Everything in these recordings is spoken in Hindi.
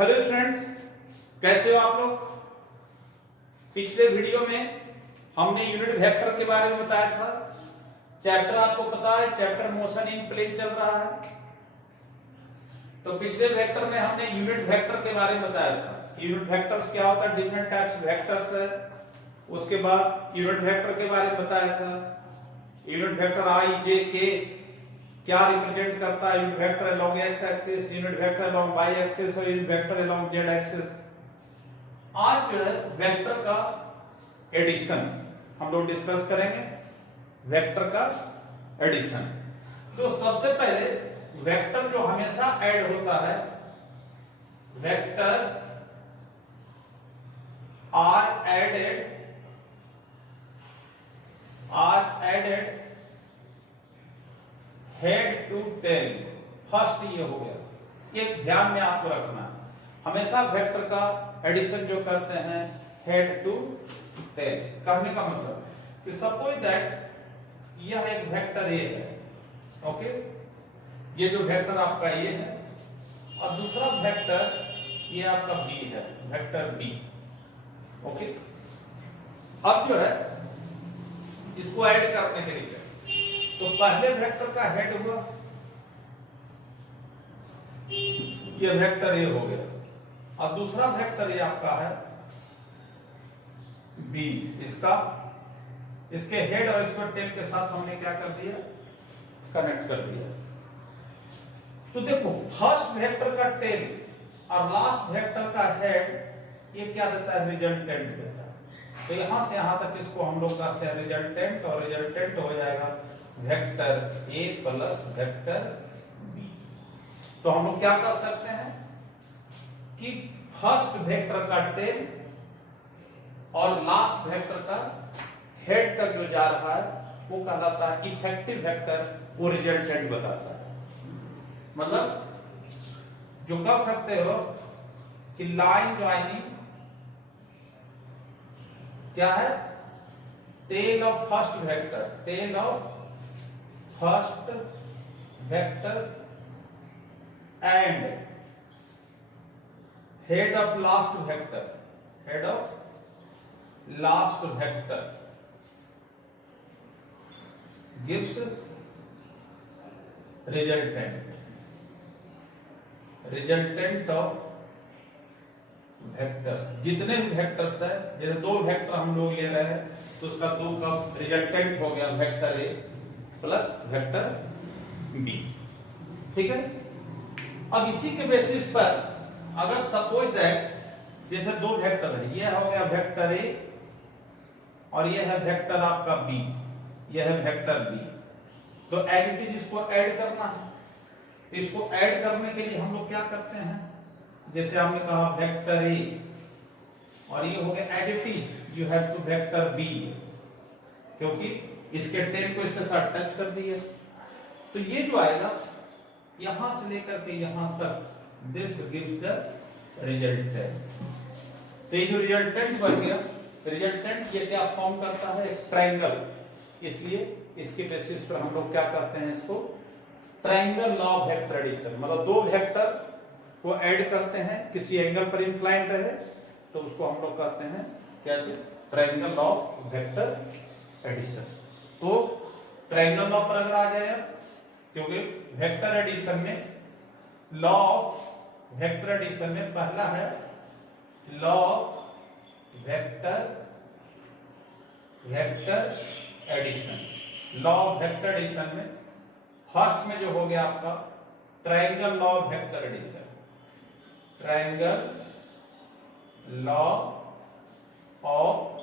हेलो स्टूडेंट्स, कैसे हो आप लोग। पिछले वीडियो में हमने यूनिट वेक्टर के बारे में बताया था। चैप्टर आपको पता है, चैप्टर मोशन इन प्लेन चल रहा है। तो पिछले वेक्टर में हमने यूनिट वेक्टर के बारे में बताया था। यूनिट वेक्टर्स क्या होता है, डिफरेंट टाइप्स वेक्टर्स है। उसके बाद यूनिट वेक्टर के बारे में बताया था। यूनिट वेक्टर आई जे के क्या रिप्रेजेंट करता है। Unit vector along X axis, unit vector along Y axis और unit vector along Z axis. आज जो है वेक्टर का एडिशन हम लोग डिस्कस करेंगे। वेक्टर का एडिशन, तो सबसे पहले वेक्टर जो हमेशा ऐड होता है, vectors are added head to tail. First ये हो गया, ये ध्यान में आपको रखना है। हमेशा वेक्टर का एडिशन जो करते हैं हेड टू टेल। कहने का मतलब कि सपोज दैट यह एक वेक्टर ए है, ओके। ये जो वेक्टर आपका ए है और दूसरा वेक्टर ये आपका बी है, वेक्टर बी, ओके। अब जो है इसको ऐड करने के लिए तो पहले वेक्टर का हेड हुआ, ये वेक्टर ए हो गया, और दूसरा वेक्टर ये आपका है बी। इसके हेड और इसको टेल के साथ हमने क्या कर दिया, कनेक्ट कर दिया। तो देखो फर्स्ट वेक्टर का टेल और लास्ट वेक्टर का हेड ये क्या देता है, रिजल्टेंट देता है। तो यहां से यहां तक इसको हम लोग कहते हैं रिजल्टेंट, और रिजल्टेंट हो जाएगा vector A plus vector B. तो हम लोग क्या कर सकते हैं कि फर्स्ट वेक्टर का टेल और लास्ट वेक्टर का हेड तक जो जा रहा है वो कहलाता है इफेक्टिव वेक्टर, वो रिजल्टेंट बताता है। मतलब जो कह सकते हो कि लाइन ज्वाइनिंग क्या है, tail of first vector, tail of first vector and head of last vector, head of last vector gives resultant, resultant of vectors. जितने भी वेक्टर्स है, जैसे दो वेक्टर हम लोग ले रहे हैं तो उसका दो का रिजल्टेंट हो गया vector A plus vector B, ठीक है। अब इसी के बेसिस पर अगर सपोज दैट जैसे दो वेक्टर है, ये हो गया वेक्टर ए और ये है वेक्टर आपका बी, ये है वेक्टर बी, तो एज इट इज इसको ऐड करना है। तो इसको ऐड करने के लिए हम लोग क्या करते हैं, जैसे हमने कहा वेक्टर ए और ये हो गया as it is you have to vector B, क्योंकि इसके टेल को इसके साथ टच कर दिया। तो ये जो आएगा यहां से लेकर के यहां तक, दिस गिव्स द रिजल्टेंट। तो ये जो रिजल्टेंट बन गया, रिजल्टेंट ये क्या फॉर्म करता है, एक ट्रायंगल। इसलिए इसके बेसिस पर हम लोग क्या करते हैं, इसको triangle law of vector addition. मतलब दो वेक्टर को ऐड करते हैं, किसी एंगल पर इंक्लाइंड रहे तो उसको हम लोग कहते हैं क्या चीज, triangle law of vector addition. तो ट्रायंगल लॉ पर अगर आ जाए, क्योंकि वेक्टर एडिशन में लॉ ऑफ वेक्टर एडिशन में पहला है law of vector addition. Law of vector addition में फर्स्ट में जो हो गया आपका triangle law of vector addition, triangle law of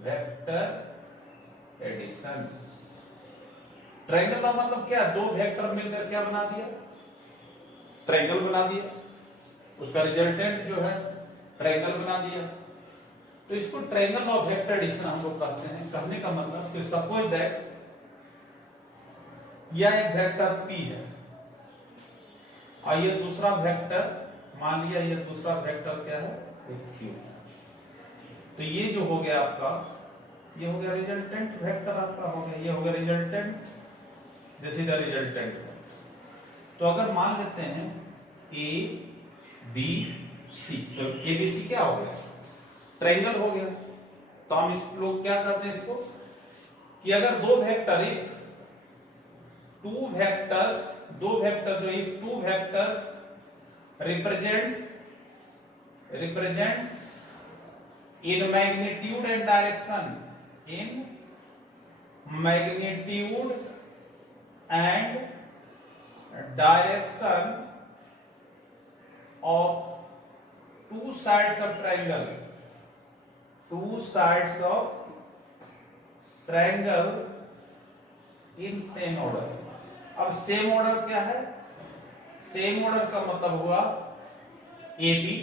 vector addition. Triangle law मतलब क्या, दो वेक्टर मिलकर क्या बना दिया, ट्रायंगल बना दिया, उसका रिजल्टेंट जो है ट्रायंगल बना दिया। तो इसको ट्रायंगल ऑफ वेक्टर एडिशन हम लोग कहते हैं। कहने का मतलब कि सपोज दैट यह एक वेक्टर P है और ये दूसरा वेक्टर, मान लिया ये दूसरा वेक्टर क्या है, Q। तो ये जो हो गया आपका, ये हो गया रिजल्टेंट वेक्टर आपका हो गया, ये हो गया resultant, this is the resultant. तो अगर मान लेते हैं ए बी सी। तो एबीसी क्या हो गया, ट्रायंगल हो गया। तो हम इस लोग क्या करते हैं इसको कि अगर दो वेक्टर जो एक two vectors represents in magnitude and direction of two sides of triangle in same order। अब सेम ऑर्डर क्या है, सेम ऑर्डर का मतलब हुआ ए बी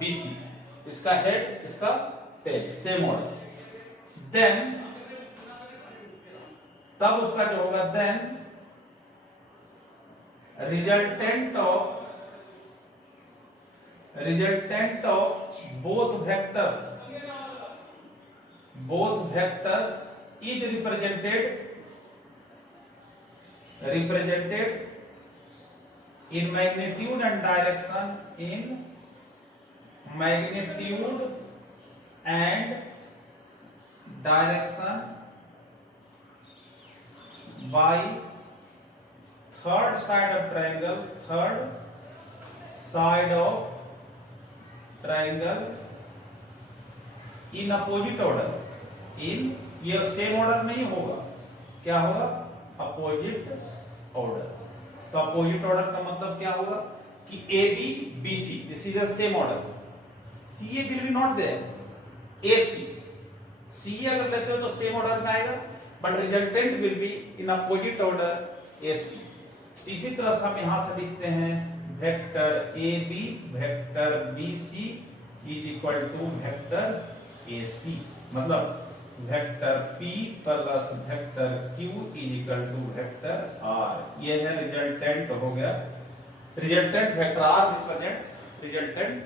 बी सी, इसका हेड इसका टेल, सेम ऑर्डर। देन तब उसका जो होगा then resultant of both vectors is represented in magnitude and direction by third side of triangle in opposite order। इन ये सेम ऑर्डर नहीं होगा, क्या होगा, अपोजिट ऑर्डर। तो अपोजिट ऑर्डर का मतलब क्या होगा कि A B B C, this is the same order. C A will be not there, A C अगर लेते हो तो सेम ऑर्डर में आएगा, but resultant will be in opposite order A C. इसी तरह से हम यहां से लिखते हैं vector A B vector B C is equal to vector A C, मतलब vector P plus vector Q is equal to vector R। ये है रिजल्टेंट हो गया, resultant vector R represents resultant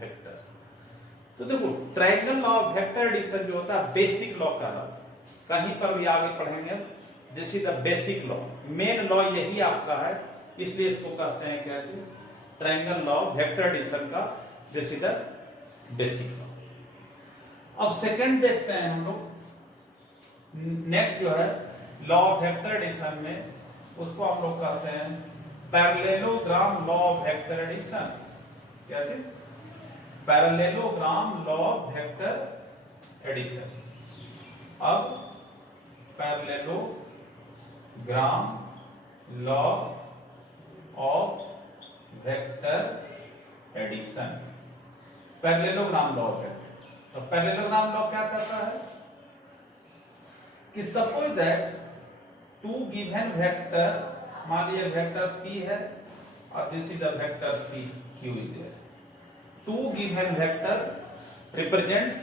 vector. तो देखो triangle law of vector addition जो होता है बेसिक लॉ का लॉ, कहीं पर भी आगे पढ़ेंगे, this is the basic law, main law यही आपका है, इसलिए इसको कहते हैं क्या चीज, triangle law of vector addition का, this is the basic law. अब सेकंड देखते हैं हम लोग, नेक्स्ट जो है लॉ ऑफ वेक्टर एडिशन में, उसको हम लोग कहते हैं parallelogram law of vector addition. क्या चीज, parallelogram law of vector addition. अब parallelogram law of vector addition, parallelogram law of vector. तो पैरेललोग्राम लॉ क्या कहता है कि suppose that two given vector, मान लीजिए वेक्टर P है और this is the vector P Q is there, two given vector represents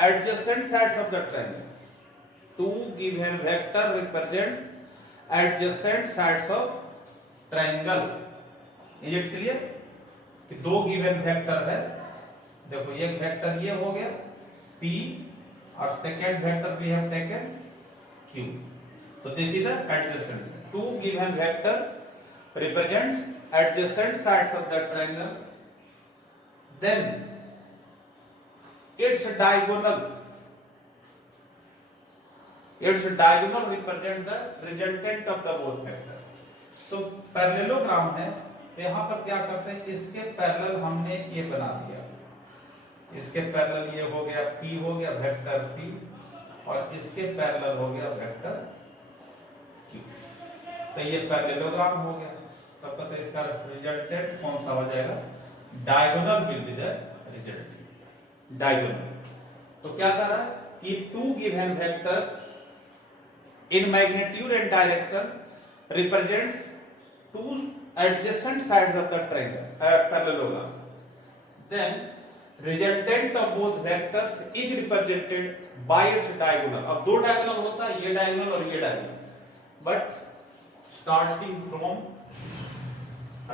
adjacent sides of the triangle, two given vector represents adjacent sides of triangle. Is it clear कि दो गिवन वेक्टर है, देखो एक वेक्टर ये हो गया P और सेकेंड वेक्टर भी हम टेकन Q, तो this is the adjacent, two given vector represents adjacent sides of the triangle, then its diagonal represent the resultant of the both vector. तो पैरेललोग्राम है, यहां पर क्या करते हैं, इसके पैरेलल हमने ये बना दिया, इसके पैरेलल ये हो गया P हो गया वेक्टर P, और इसके पैरेलल हो गया वेक्टर Q। तो ये पैरेललोग्राम हो गया, तब पता है इसका रिजल्टेंट कौन सा हो जाएगा, diagonal will be the resultant, diagonal. तो क्या कर रहा है कि two given vectors in magnitude and direction represents two adjacent sides of the triangle parallelogram, then resultant of both vectors is represented by its diagonal. अब दो डायगोनल होता है, ये डायगोनल और ये डायगोनल, बट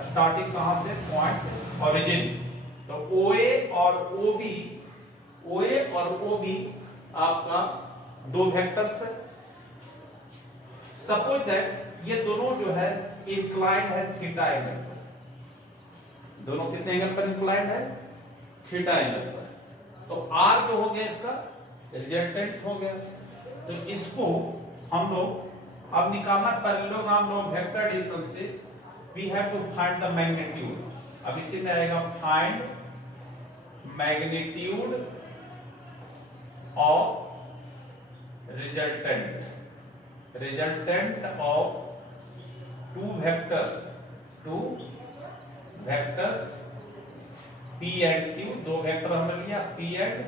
स्टार्टिंग कहां से, पॉइंट ओरिजिन। तो OA और OB आपका दो वेक्टर्स है। सपोज दैट ये दोनों जो है इंक्लाइंड है थीटा एंगल, द दोनों कितने एंगल पर इंक्लाइंड है? थीटा एंगल पर। तो आर जो हो गया इसका रिजल्टेंट हो गया। तो इसको हम लोग अब निकालना पैरेललोग्राम लॉ वेक्टर एडिशन से we have to find the magnitude. अब इसी में आएगा find magnitude of resultant of two vectors P and Q। दो वेक्टर हमने लिया P and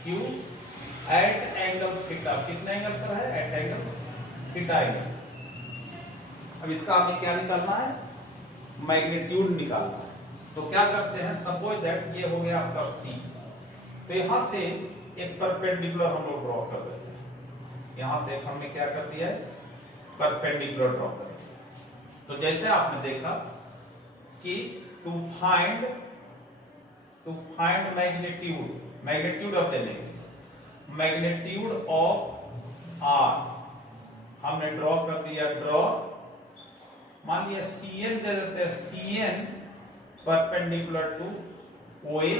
Q at angle theta. कितने एंगल पर है? At angle theta angle. अब इसका हमें क्या निकालना है? मैग्नीट्यूड निकालना है। तो क्या करते हैं, सपोज दैट ये हो गया आपका C। तो यहां से एक परपेंडिकुलर हम लोग ड्रॉ कर देते हैं। यहां से हमने क्या कर दिया है? परपेंडिकुलर ड्रॉ कर दिया। तो जैसे आपने देखा कि to find magnitude of the image, magnitude of R हमने ड्रॉ कर दिया। ड्रॉ मान लिया CN दे देते हैं, CN perpendicular to OA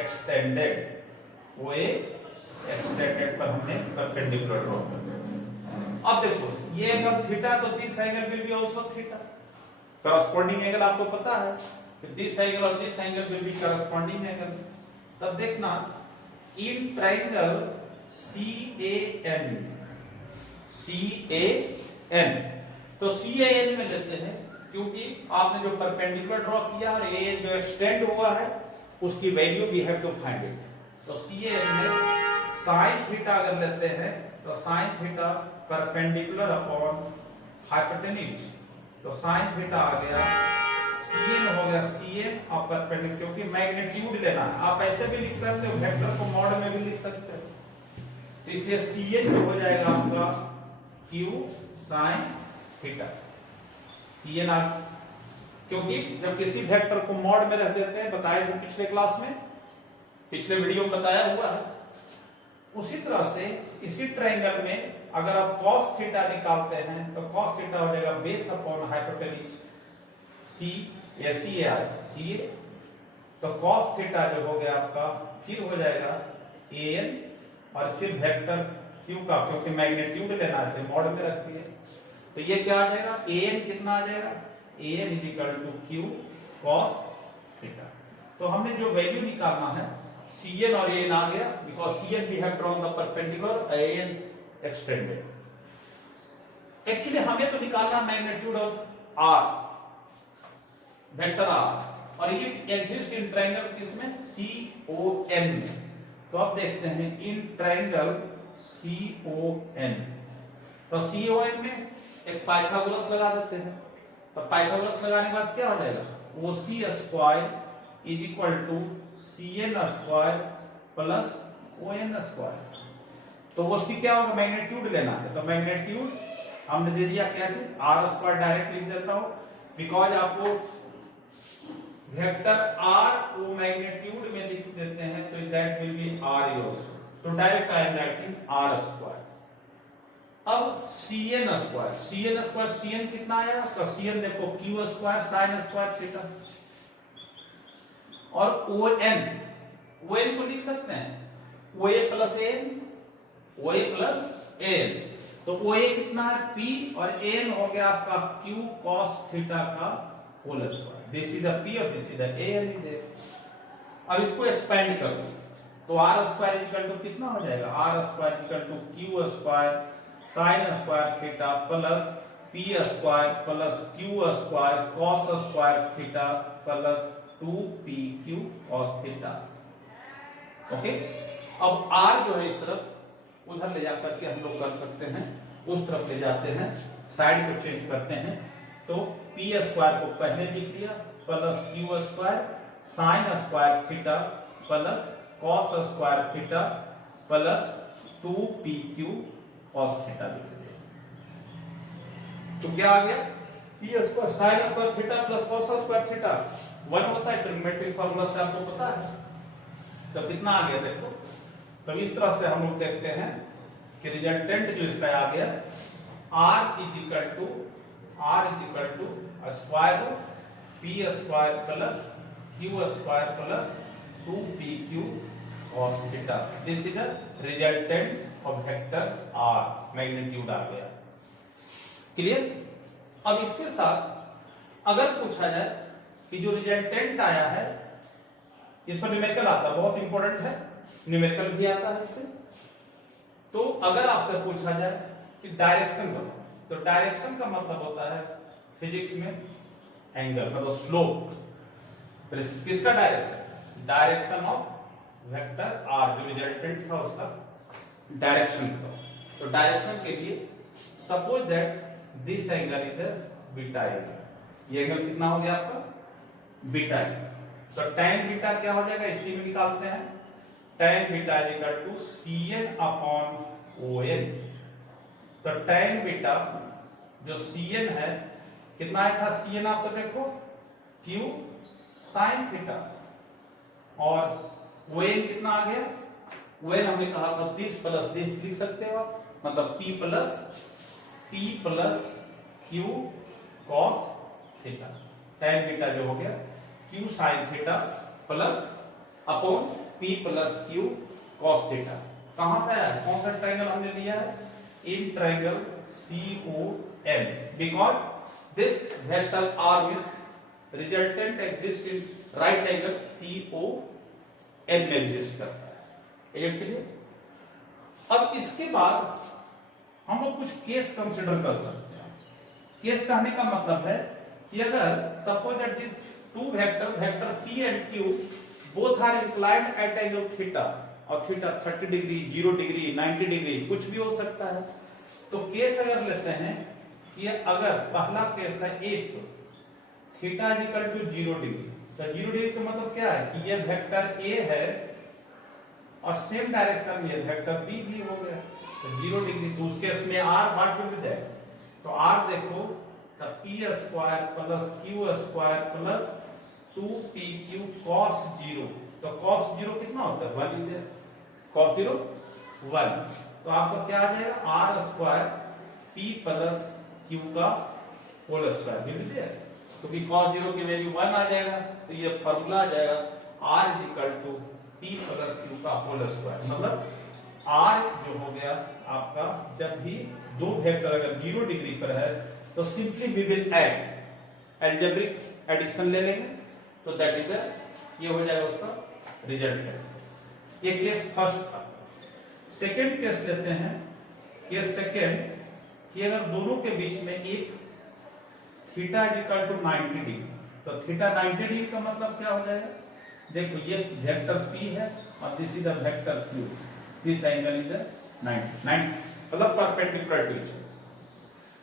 extended पर हमने परपेंडिकुलर ड्रॉ कर दिया। अब देखो ये एंगल थीटा, तो this angle will be also theta. Corresponding angle आपको पता है, दिस एंगल और this angle will be corresponding angle. तब देखना इन ट्रायंगल CAN, तो CAN में लेते हैं क्योंकि आपने जो परपेंडिकुलर ड्रॉ किया और AN जो एक्सटेंड हुआ है उसकी value we have to find it. तो CAN में sin थीटा अगर लेते हैं तो sin theta perpendicular upon hypotenuse, तो sin थीटा आ गया, CN हो गया CN और परपेंडिकुलर, क्योंकि मैग्नीट्यूड लेना है। आप ऐसे भी लिख सकते हो, वेक्टर को मॉड में भी लिख सकते हो। तो इसलिए CN जो हो जाएगा आपका Q sin थीटा। CN आ, क्योंकि जब किसी वेक्टर को मॉड में रख देते हैं, बताया जो पिछले क्लास में, पिछले वीडियो में बताया हुआ है, उसी तरह से इसी ट्रायंगल में अगर आप cos थीटा निकालते हैं तो cos थीटा हो जाएगा बेस अपॉन हाइपोटेन्यूज CA। तो cos थीटा जो हो गया आपका फिर हो जाएगा AN और फिर वेक्टर Q का, क्योंकि मैग्नीट्यूड लेना है मॉड में रखती है। तो ये क्या आ जाएगा? AN कितना आ जाएगा? AN is equal to Q cos theta. तो हमने जो वैल्यू निकालना है CN और AN आ गया, because CN we have drawn the perpendicular, AN extended। Actually हमें तो निकालना magnitude of R, vector R, और इट एग्जिस्ट इन ट्रायंगल किसमें? CON में। तो अब देखते हैं इन ट्रायंगल CON, तो CON में एक पाइथागोरस लगा देते हैं। तो पाइथागोरस लगाने के बाद क्या हो जाएगा? OC square is equal to CN square plus ON square. तो OC क्या होगा? मैग्नीट्यूड लेना है। तो मैग्नीट्यूड हमने दे दिया क्या है? R स्क्वायर डायरेक्ट लिख देता हूं, बिकॉज आपको वेक्टर R को मैग्नीट्यूड में लिख देते हैं तो that will be R also। तो direct I am writing R square. अब CN स्क्वायर, CN कितना आया? तो CN देखो Q स्क्वायर sin स्क्वायर थीटा, और ON को लिख सकते हैं OA प्लस AN। तो OA कितना है? P, और AN हो गया आपका Q cos थीटा का whole square. This is the P और this is the AN is there. अब इसको एक्सपेंड कर दो तो R स्क्वायर इक्वल टू कितना हो जाएगा? R square equal to Q स्क्वायर sin square theta plus P square plus Q square cos square theta plus 2PQ cos theta. Okay, अब R जो है इस तरफ उधर ले जाकर के हम लोग कर सकते हैं, उस तरफ ले जाते हैं, साइड को चेंज करते हैं। तो P स्क्वायर को पहले लिख लिया प्लस Q स्क्वायर sin square theta plus cos square theta plus 2PQ cos theta लिख दिया। तो क्या आ गया? P square sin square theta plus cos square theta 1 होता है, ट्रिग्नोमेट्रिक फार्मूला से आपको पता है। तो कितना आ गया देखो। तो इस तरह से हम लोग देखते हैं कि रिजल्टेंट जो इसका आ गया R is equal to square root P square plus Q square plus 2pq cos theta. This is the resultant of vector r, magnitude आ गया। क्लियर? अब इसके साथ अगर पूछा जाए कि जो रिजल्टेंट आया है इस पर न्यूमेरिकल आता है, बहुत इंपॉर्टेंट है, न्यूमेरिकल भी आता है इससे। तो अगर आपसे पूछा जाए कि डायरेक्शन बताओ, तो डायरेक्शन का मतलब होता है फिजिक्स में एंगल, मतलब स्लोप। किसका direction? Direction of vector R, जो रिजल्टेंट था उसका डायरेक्शन था। तो डायरेक्शन के लिए suppose that this angle is beta angle. ये एंगल कितना हो गया आपका? Beta angle. तो tan बीटा क्या हो जाएगा, इसी में निकालते हैं। tan beta is equal to Cn upon ON। तो tan बीटा जो Cn है कितना आया था? Cn आपको देखो Q sin थीटा, और ON कितना आ गया? ON हमने कहा था दिस प्लस दिस लिख सकते हो आप, मतलब P plus Q cos theta. tan beta जो हो गया Q sin theta plus upon P plus Q cos theta. कहां से आया? कौन सा ट्रायंगल हमने लिया है? In triangle CON, because this vector R is resultant exist in right angle CON में एग्जिस्ट करता है। ये क्लियर? अब इसके बाद हम लोग कुछ केस कंसीडर कर सकते हैं। केस कहने का मतलब है कि अगर suppose that this two vector P and Q both are inclined at angle theta, और थीटा 30 डिग्री, 0 डिग्री, 90 डिग्री कुछ भी हो सकता है। तो केस अगर लेते हैं कि अगर पहला केस है एक theta is equal to 0 degree, तो 0 डिग्री का मतलब क्या है कि ये वेक्टर A है और सेम डायरेक्शन में वेक्टर B भी हो गया, तो 0 डिग्री। तो उस केस में R what will be that? तो R देखो तो P square plus Q square plus 2pq cos 0। तो cos 0 कितना होता है? 1 इधर, cos 0 1। तो आपका क्या आ जाएगा? R square P plus Q का होल स्क्वायर मिल गया, क्योंकि cos 0 की वैल्यू 1 आ जाएगा, तो ये फार्मूला आ जाएगा R is equal to P plus Q का होल स्क्वायर। मतलब R जो हो गया आपका, जब भी दो वेक्टर अगर 0 डिग्री पर है तो simply we will add, algebraic addition ले लेंगे, तो दैट इज ये हो जाएगा उसका रिजल्ट। ये केस फर्स्ट था। सेकंड केस लेते हैं। केस सेकंड कि अगर दोनों के बीच में एक theta is equal to 90 degree, तो थीटा 90 डिग्री का मतलब क्या हो जाएगा? देखो ये वेक्टर P है और this is the vector Q, this angle is 90 मतलब परपेंडिकुलर टू ईच अदर।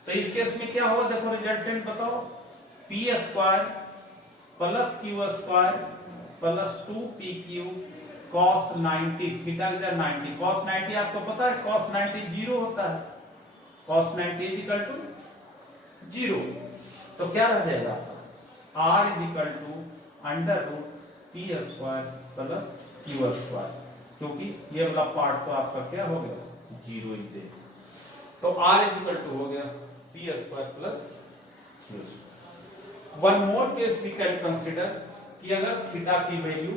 तो इस केस में क्या होगा? देखो रिजल्टेंट बताओ, P square plus Q square plus 2pq cos 90 theta इधर 90, cos 90 आपको पता है cos 90 0 होता है, cos 90 इज इक्वल टू 0। तो क्या रह जाएगा? R is equal to under root P square plus Q square, क्योंकि ये वाला पार्ट तो आपका क्या हो गया? 0 इधर। तो R इज इक्वल टू हो गया P square plus Q square. One more case we can consider कि अगर थीटा की वैल्यू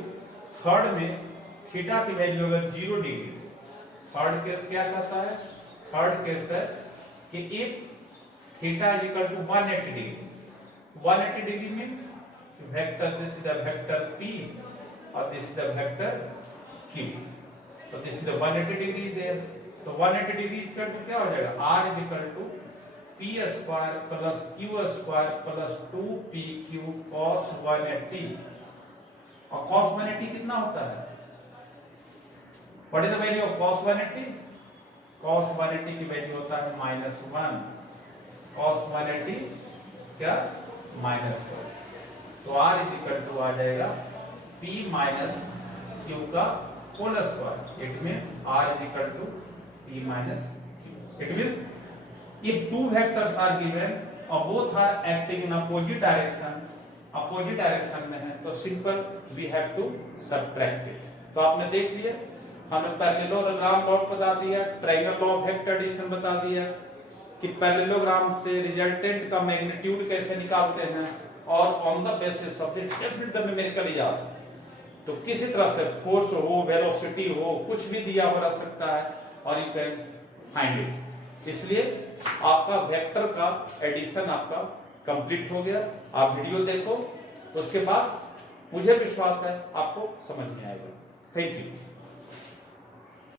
थर्ड में, थीटा की वैल्यू अगर 0 डिग्री, थर्ड केस क्या कहता है? थर्ड केस है कि if theta is equal to 180 degree, 180 degree means vector, this is the vector P और this is the vector Q, तो this is the 180 degree there. तो 180 डिग्री इक्वल टू क्या हो जाएगा? R is equal to P square plus Q square plus 2pq cos 180, और cos 180 कितना होता है? What is the value of cos 180? cos 180 की वैल्यू होता है -1, cos 180 क्या? -4। तो R इज इक्वल टू आ जाएगा P माइनस Q का whole square. It means R is equal to P minus Q। It means if two vectors are given or both are acting in opposite direction में है, तो simple we have to subtract it। तो आपने देख लिया, हमने पैरेललोग्राम लॉ बता दिया, triangle law of vector addition बता दिया कि पैरेललोग्राम से रिजल्टेंट का मैग्नीट्यूड कैसे निकालते हैं, और on the basis of this definite the numerical is asked. तो किसी तरह से फोर्स हो, वेलोसिटी हो, कुछ भी दिया हुआ रह सकता है और यू कैन फाइंड इट। इसलिए आपका वेक्टर का एडिशन आपका कंप्लीट हो गया। आप वीडियो देखो, उसके बाद मुझे विश्वास है आपको समझ में आएगा। Thank you.